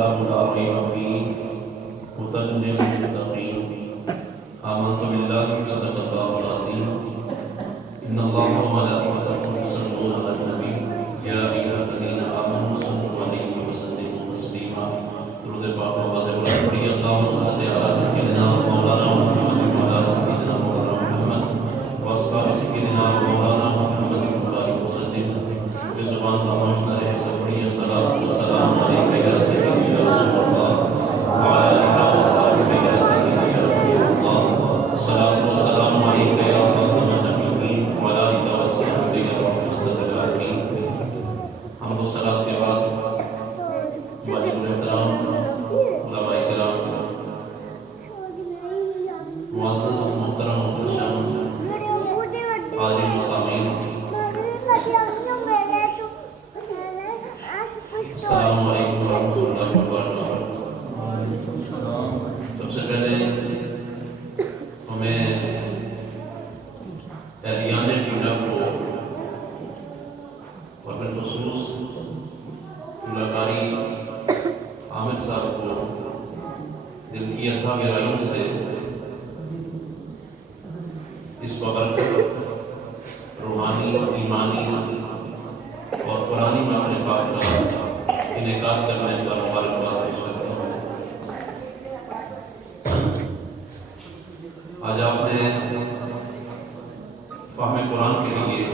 كتاب لا ريب فيه هدى للمتقين آمنت بالله صدق الله العظيم إن الله وملائكته يصلون على النبي يا أيها الذين آمنوا صلوا عليه وسلموا تسليما درود پاک نواز بلند پڑھیے اللهم صل على سيدنا مولانا محمد وعلى سيدنا مولانا محمد وأصحاب سيدنا مولانا محمد وعلى وسلم بزبان خاموش نہ رہے سب پڑھیے الصلاۃ والسلام علیک یا سیدی یا رسول اللہ وعلى آلہ وصحبہ یا سیدی یا رسول اللہ الصلاۃ والسلام علیک یا خاتم النبیین وعلى آلہ وصحبہ یا رحمۃ للعالمین۔ حمد و صلاۃ کے بعد والد احترام علماء کرام معزز محترم محتشم حاضرین و سامعین السلام علیکم ورحمۃ اللہ وبرکاتہ۔ سب سے پہلے ہمیں اہلیان ٹولہ کو اور بالخصوص ٹولہ کاری عامر صاحب کو دل کی اتھا گہرائیوں سے اس وقت روحانی ایمانی اور قرآنی معنی پاک کا انعقاد کرنے کا مبارکباد پیش کرتا ہوں۔ آج آپ نے فہم قرآن کے لیے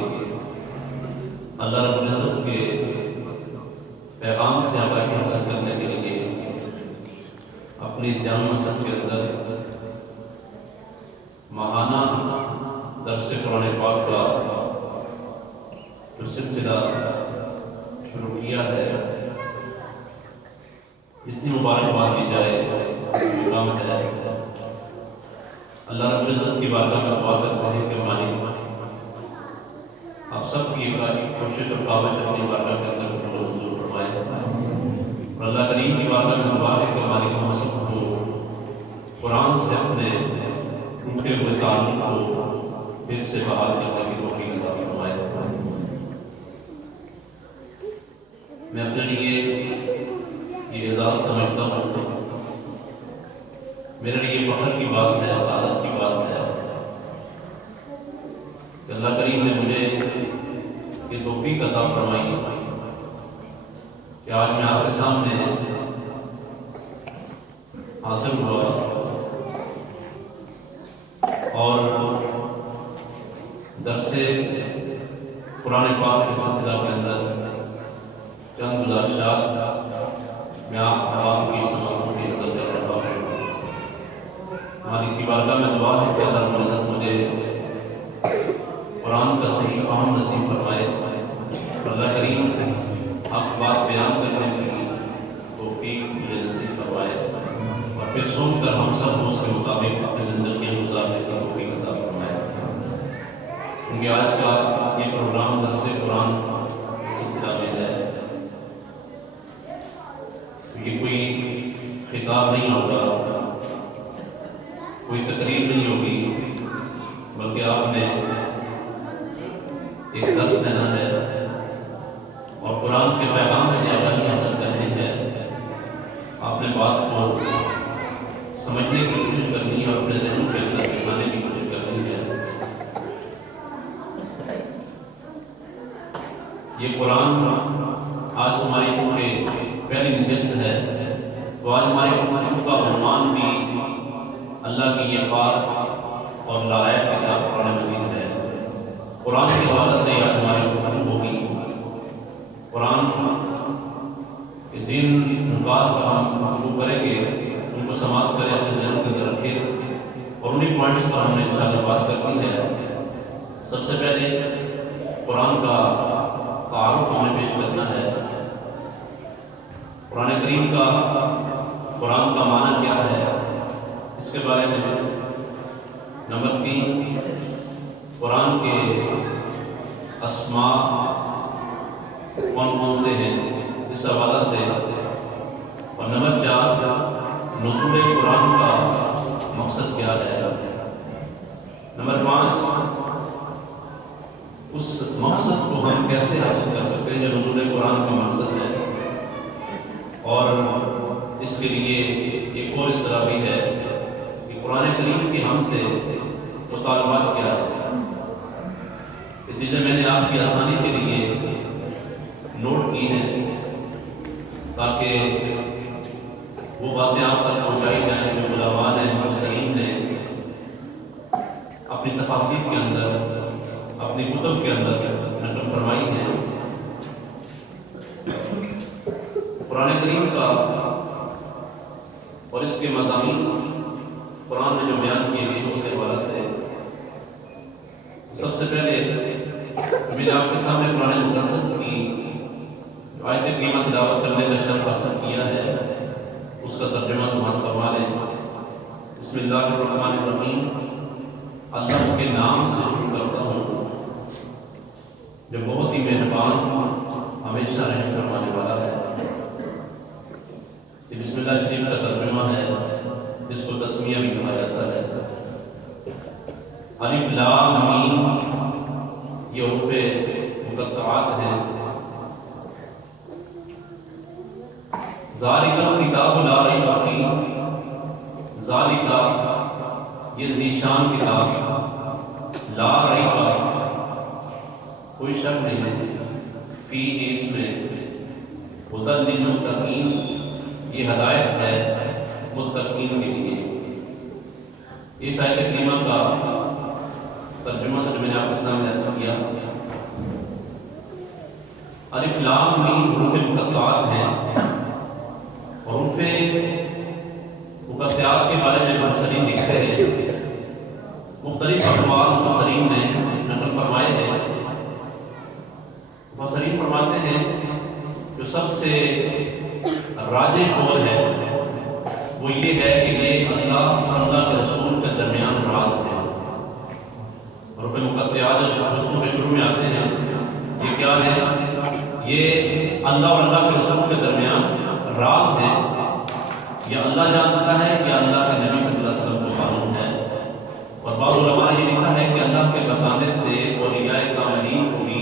اللہ رب العزت کے پیغام سے آگاہی حاصل کرنے کے لیے اپنی اس جامع مسجد کے اندر ماہانہ درس قرآن پاک کا جو سلسلہ شروع کیا ہے، اتنی مبارکباد دی جائے کام ہے۔ اللہ رب العزت کی بارگاہ میں دعا کرتے ہیں کہ مالک آپ سب کی ایک کوشش اور کاوش اپنی بارگاہ کے اندر منظور فرمائے، اور اللہ کریم کی بارگاہ میں دعا ہے کہ مالک ہم سب کو قرآن سے اپنے ٹوٹے ہوئے تعلق کو پھر سے بحال کرنے کی توفیق عطا فرمائے۔ میں اپنے لیے یہ اعزاز سمجھتا ہوں، میرے لیے فخر کی بات ہے، سعادت کی بات ہے کہ اللہ کریم نے مجھے یہ توفیق عطا فرمائی کہ آج میں آپ کے سامنے حاصل ہوا اور درس قرآن پاک کے سلسلہ کے اندر چند گزارشات میں آپ کی سماعتوں کی نظر کر رہا ہوں۔ مالک کی بارگاہ میں دعا ہے کہ اللہ رب العزت مجھے قرآن کا صحیح فہم نصیب فرمائے، اور اللہ کریم حق بات بیان کرنے کی توفیق مجھے نصیب فرمائے، اور پھر سن کر ہم سب اس کے مطابق اپنی زندگیاں گزارنے کی توفیق عطا فرمائے۔ کیونکہ آج کا یہ پروگرام درس قرآن سلسلہ میں ہے، یہ کوئی خطاب نہیں ہوگا، کوئی تقریر نہیں ہوگی، بلکہ آپ نے ایک درس دینا ہے اور قرآن کے پیغام سے آگاہی حاصل کرنی ہے۔ آپ نے بات کو سمجھنے کی کوشش کرنی ہے اور اپنے ذہن کے اندر دکھانے کی کوشش کرنی ہے۔ یہ قرآن آج ہماری کیونکہ پہلی نشست ہے، تو آج ہماری گفتگو کا عنوان بھی اللہ کی یہ پاک اور لائق کتاب قرآن مجید ہے۔ قرآن کے حوالے سے آج ہماری گفتگو ہوگی۔ قرآن کے جن نکات پر ہم گفتگو کریں گے ان کو سماعت کریں، اپنے ذہن کے اندر رکھیں، اور انہیں پوائنٹس پر ہم نے انشاءاللہ بات کرنی ہے۔ سب سے پہلے قرآن کا تعارف ہمیں پیش کرنا ہے۔ قرآن کریم کا قرآن کا معنی کیا ہے، اس کے بارے میں۔ نمبر 3، قرآن کے اسماء کون کون سے ہیں اس حوالہ سے، اور نمبر 4، نزول قرآن کا مقصد کیا ہے۔ نمبر 5، اس مقصد کو ہم کیسے حاصل کر سکتے ہیں جو نزول قرآن کا مقصد ہے۔ اور اس کے لیے ایک اور اصطلاح بھی ہے کہ قرآن کریم کے ہم سے مطالبات کیا ہے، جسے میں نے آپ کی آسانی کے لیے نوٹ کی ہیں تاکہ وہ باتیں آپ تک پہنچائی جائیں جو علماء نے مرسلین نے اپنی تفاسیر کے اندر، اپنی کتب کے اندر نقل فرمائی ہیں۔ قرآن کریم کا اور اس کے مضامین قرآن نے جو بیان کیے ہیں اس کے حوالے سے سب سے پہلے میں نے آپ کے سامنے قرآن مقدس کی آیت کریمہ تلاوت کرنے کا شرف حاصل کیا ہے، اس کا ترجمہ سماعت فرما لیں۔ بسم اللہ الرحمن الرحیم، اللہ کے نام سے شروع کرتا ہوں جو بہت ہی مہربان، ہمیشہ رحم فرمانے والا ہے۔ یہ بسم اللہ شریف کا ترجمہ ہے جس کو تسمیہ بھی کہا جاتا ہے۔ الف لام میم یہ حروف مقطعات ہیں۔ ذالک الکتاب لا ریب فیہ، ذالک یہ ذیشان کتاب، لا ریب کوئی شک نہیں ہے، فیہ اس میں، ھدی للمتقین یہ ہدایت ہے متقین کے لیے۔ اس آیت کریمہ کا ترجمہ جو میں نے آپ کے سامنے عرض کیا، الف لام میم حروف مقطعات ہیں۔ حروف مقطعات کے بارے میں مفسرین لکھتے ہیں، مختلف اقوال مفسرین نے نقل فرمائے ہیں۔ مفسرین فرماتے ہیں جو سب سے راجح قول ہے وہ یہ ہے کہ یہ اللہ اور اللہ کے رسول کے درمیان راز ہے۔ حروف مقطعات جو حروف کے شروع میں آتے ہیں یہ کیا ہے؟ یہ اللہ اور اللہ کے رسول کے درمیان راز ہے، یا اللہ جانتا ہے یا اللہ کے نبی صلی اللہ علیہ وسلم کو معلوم ہے۔ اور بعض علماء نے یہ لکھا ہے کہ اللہ کے بتانے سے اولیاء کاملین کو بھی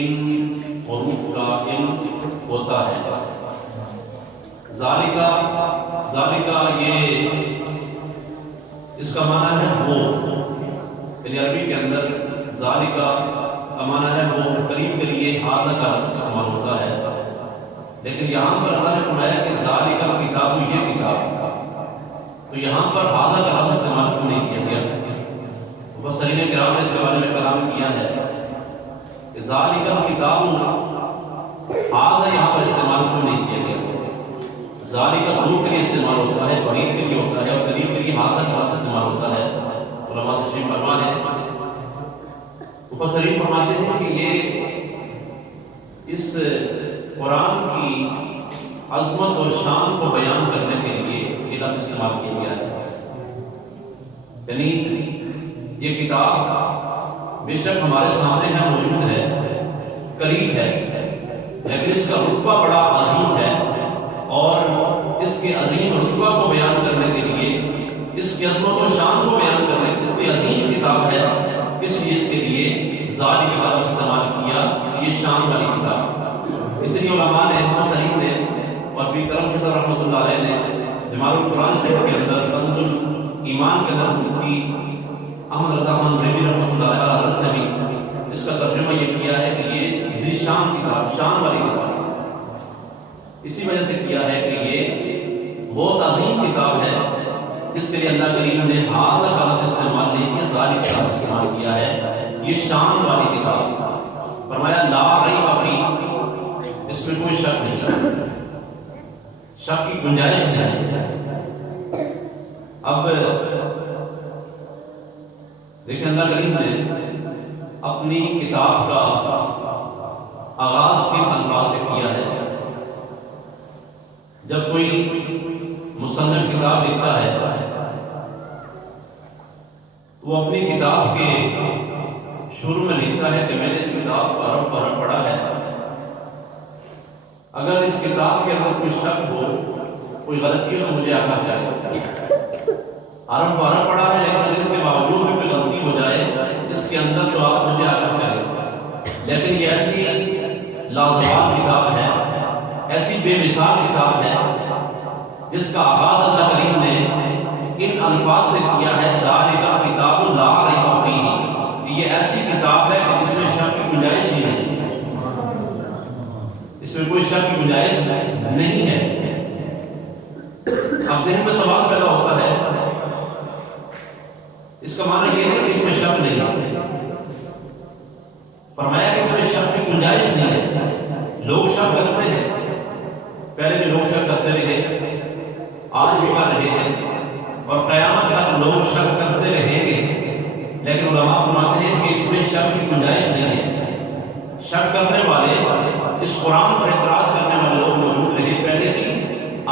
ان حروف کا علم ہوتا ہے۔ ذالکہ یہ اس کا معنی ہے وہ، یعنی عربی کے اندر ذالکہ کا معنی ہے وہ، قریب کے لیے حاضر کا استعمال ہوتا ہے، لیکن یہاں پر اللہ نے فرمایا کہ ذالکہ کتاب یہ کتاب، تو یہاں پر حاضر کا لفظ استعمال کیوں نہیں کیا گیا؟ مفسرین کرام نے اس کے بارے میں کلام کیا ہے کہ ذالکہ کتاب حاضر یہاں پر استعمال کیوں نہیں کیا گیا؟ ذالکہ دور کے لیے استعمال ہوتا ہے، بعید کے لیے ہوتا ہے، اور قریب کے لیے حاضر کا لفظ استعمال ہوتا ہے۔ علماء تشریف فرما ہے، مفسرین فرماتے ہیں کہ یہ اس قرآن کی عظمت اور شان کو بیان کرنے کے لیے یہ لفظ استعمال کیا گیا ہے۔ یعنی یہ کتاب بے شک ہمارے سامنے ہے، موجود ہے، قریب ہے، لیکن اس کا رتبہ بڑا عظیم ہے، اور اس کے عظیم رتبہ کو بیان کرنے کے لیے، اس کی عظمت و شان کو بیان کرنے کے لیے عظیم کتاب ہے، اس لیے اس کے لیے ذالک کا لفظ استعمال کیا، یہ شان والی کتاب۔ اس لیے علماء نے، مفسرین نے، اور بھی کرم خضر رحمۃ اللہ علیہ نے جمال القرآن شریف کے اندر کنز ایمان کے اندر مفتی احمد رضا خان بریلوی رحمۃ اللہ علیہ حضرت نے بھی اس کا ترجمہ یہ کیا ہے کہ یہ ذی شان کتاب، شان والی کتاب، اسی وجہ سے کیا ہے کہ یہ بہت عظیم کتاب ہے، جس کے لیے اللہ کریم نے حاضر کا لفظ استعمال نہیں کیا، ذالک کا لفظ استعمال کیا ہے، یہ شان والی کتاب۔ فرمایا لا ریب فیہ، اس میں کوئی شک نہیں ہے، شک کی گنجائش نہیں ہے۔ اب دیکھیں اللہ کریم نے اپنی کتاب کا آغاز کے الفاظ سے کیا ہے۔ جب کوئی مصنف کتاب لکھتا ہے تو وہ اپنی کتاب کے شروع میں لکھتا ہے کہ میں نے اس کتاب کو حرف پر حرف پڑھا ہے، اگر اس کتاب کے اندر کوئی شک ہو، کوئی غلطی ہو تو مجھے آگاہ جائے۔ حرف پر حرف پڑھا ہے، لیکن اس کے باوجود بھی کوئی غلطی ہو جائے اس کے اندر تو آپ مجھے آگاہ کریں۔ لیکن یہ ایسی لازوال کتاب ہے، ایسی بے مثال کتاب ہے جس کا آغاز اللہ کریم نے ان الفاظ سے کیا ہے ذالک کتاب لا ریب فیہ، یہ ایسی کتاب ہے کہ جس میں شک کی گنجائش ہی نہیں، اس میں کوئی شک کی گنجائش نہیں ہے۔ اب ذہن میں سوال پیدا ہوتا ہے، اس کا معنی یہ ہے کہ اس میں شک نہیں ہے، فرمایا کہ اس میں شک کی گنجائش نہیں ہے۔ لوگ شک کرتے ہیں، پہلے بھی لوگ شک کرتے رہے، آج بھی کر رہے ہیں، اور قیامت تک لوگ شک کرتے رہیں گے، لیکن علماء فرماتے ہیں کہ اس میں شک کی گنجائش نہیں ہے۔ شک کرنے والے، اس قرآن پر اعتراض کرنے والے لوگ موجود رہے، پہلے بھی،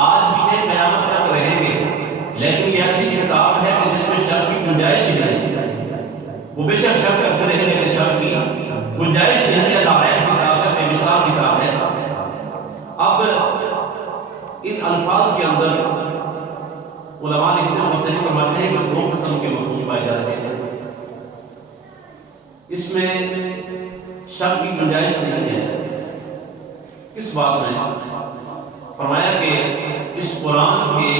آج بھی ہیں، قیامت تک رہیں گے، لیکن یہ ایسی کتاب ہے کہ جس میں شک کی گنجائش ہی نہیں ہے۔ وہ بے شک شک کرتے رہے، لیکن شک کی گنجائش نہیں ہے، لا ریب کتاب ہے، بے مثال کتاب ہے۔ اب ان الفاظ کے اندر علماء لکھتے ہیں، مفسرین فرماتے ہیں کہ دو قسم کے مفہوم پائے جا رہے ہیں۔ اس میں شک کی گنجائش نہیں ہے۔ کس بات میں؟ فرمایا کہ اس قرآن کے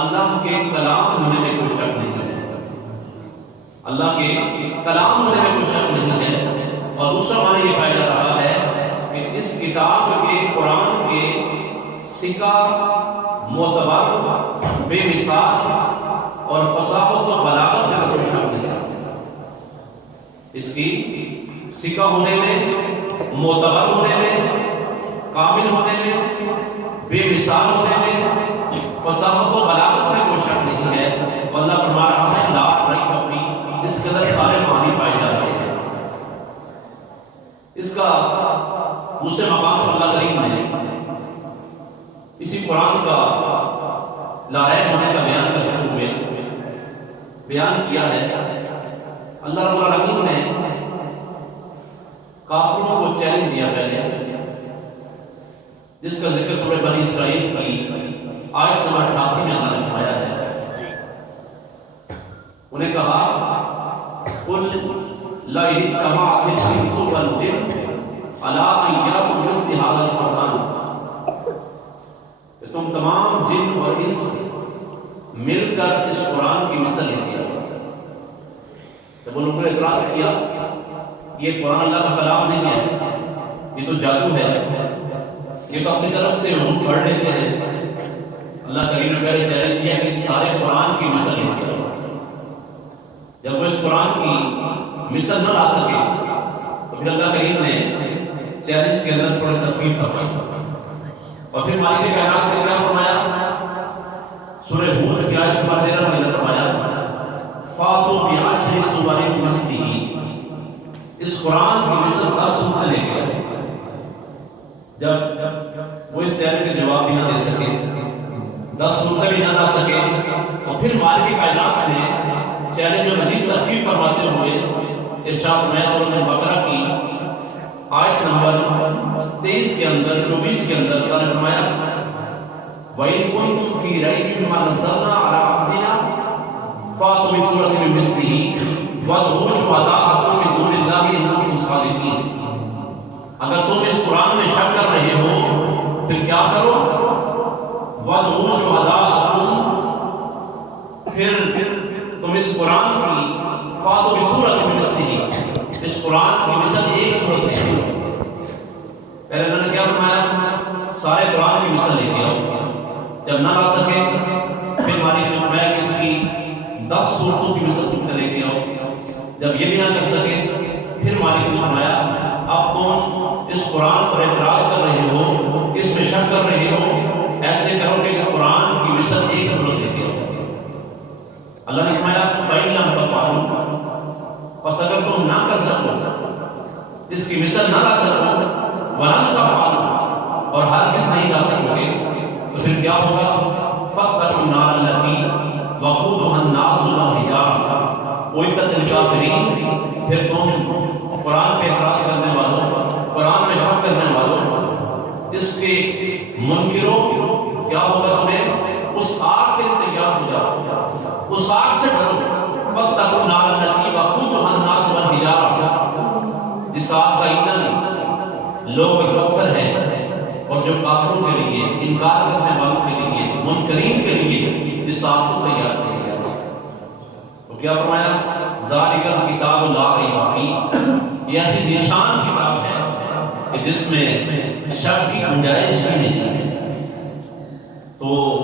اللہ کے کلام ہونے میں کوئی شک نہیں ہے، اللہ کے کلام ہونے میں کوئی شک نہیں ہے۔ اور دوسرا معنی یہ پایا جا رہا ہے کہ اس کتاب کے، قرآن کے سکہ، معتبر، بے مثال اور فصاحت و بلاغت کا کوئی شک نہیں ہے۔ اس کی سکہ ہونے میں، معتبر ہونے میں، کامل ہونے میں، بے مثال ہونے میں، فصاحت و بلاغت میں کوئی شک نہیں ہے۔ اللہ فرما رہا ہے لا ریب فیہ، اس کے اندر سارے معنی پائے جا رہے ہیں۔ اس کا دوسرے مقام پر اللہ کریم نے اسی قرآن کا لا ریب ہونے کا بیان کرتے ہوئے بیان کیا ہے۔ اللہ رب العالمین نے کافروں کو چیلنج دیا پہلے، جس کا ذکر سورہ بنی اسرائیل کی آیت نمبر 88 میں اللہ نے فرمایا ہے۔ انہیں کہا قل لا اجتمعت الانس والجن علی ان یأتوا بمثل ھذا القرآن، کہ تم تمام جن اور انس مل کر اس قرآن کی مثل لیتے ہو۔ جب ان لوگوں نے اعتراض کیا یہ قرآن اللہ کا کلام نہیں ہے، یہ تو جادو ہے، یہ تو اپنی طرف سے لوگ پڑھ لیتے ہیں، اللہ کریم نے پہلے چیلنج کیا کہ اس سارے قرآن کی مثل لیتے ہو۔ جب وہ اس قرآن کی مثل نہ لا سکے تو پھر اللہ کریم نے چیلنج کے اندر تھوڑی تخفیف فرمائی، اور پھر مالک کائنات نے کیا فرمایا؟ سورہ ہود کی آیت نمبر 13 میں اللہ فرمایا فاتوا بعشر سور مثلہ، اس قرآن کی مثل 10 سورتیں لے کے آئے۔ جب وہ اس چیلنج کے جواب بھی نہ دے سکے، 10 صورتیں بھی نہ لا سکے، تو پھر مالک کائنات نے چیلنج میں مزید تخفیف فرماتے ہوئے ارشاد فرمایا سورۃ بقرہ کی آیت نمبر 23 کے اندر، 24 کے اندر اللہ نے فرمایا وَإِن كُنتُمْ فِي رَيْبٍ مِّمَّا نَزَّلْنَا عَلَىٰ عَبْدِنَا فَأْتُوا بِسُورَةٍ مِّن مِّثْلِهِ وَادْعُوا شُهَدَاءَكُم مِّن دُونِ اللَّهِ إِن كُنتُمْ صَادِقِينَ۔ اگر تم اس قرآن میں شک کر رہے ہو پھر کیا کرو؟ وَادْعُوا شُهَدَاءَكُم، پھر تم اس قرآن کی فَأْتُوا بِسُورَةٍ مِّن مِّثْلِهِ، اس قرآن کی مثل ایک سورت ہے۔ پہلے انہوں نے کیا فرمایا؟ سارے قرآن کی مثل لے کے آؤ۔ جب نہ لا سکے پھر مالک نے فرمایا کہ اس کی 10 صورتوں کی مثل تم لے کے آؤ۔ جب یہ بھی نہ کر سکے پھر مالک نے فرمایا اب تم اس قرآن پر اعتراض کر رہے ہو، اس میں شک کر رہے ہو، ایسے کرو کہ اس قرآن کی مثل ایک صورت لے کے آؤ۔ اللہ نے فرمایا فَإِن لَّمْ تَفْعَلُوا، پس اگر تم نہ کر سکو، اس کی مثل نہ لا سکو، وَلَن تَفْعَلُوا، اور ہرگز نہیں لا سکو گے، تو پھر کیا ہوگا؟ فَاتَّقُوا النَّارَ الَّتِي وَقُودُهَا النَّاسُ وَالْحِجَارَةُ أُعِدَّتْ لِلْكَافِرِينَ۔ پھر تم قرآن پہ اعتراض کرنے والوں، قرآن میں شک کرنے والوں، اس کے منکروں، کیا ہوگا؟ تمہیں اس آگ کے لیے تیار ہو جاؤ، اس آگ سے ڈرو۔ فَاتَّقُوا النَّارَ الَّتِي وَقُودُهَا النَّاسُ وَالْحِجَارَةُ، جس آگ کا ایندھن لوگ اور پتھر ہیں، اور جو کافروں کے لیے، انکار کرنے والوں کے لیے، منکرین کے لیے اس آپ کو تیار کیا گیا۔ تو کیا فرمایا؟ ذالک الکتاب لا ریب فیہ، یہ ایسی ذیشان کتاب ہے کہ جس میں شک کی گنجائش ہی نہیں ہے۔ تو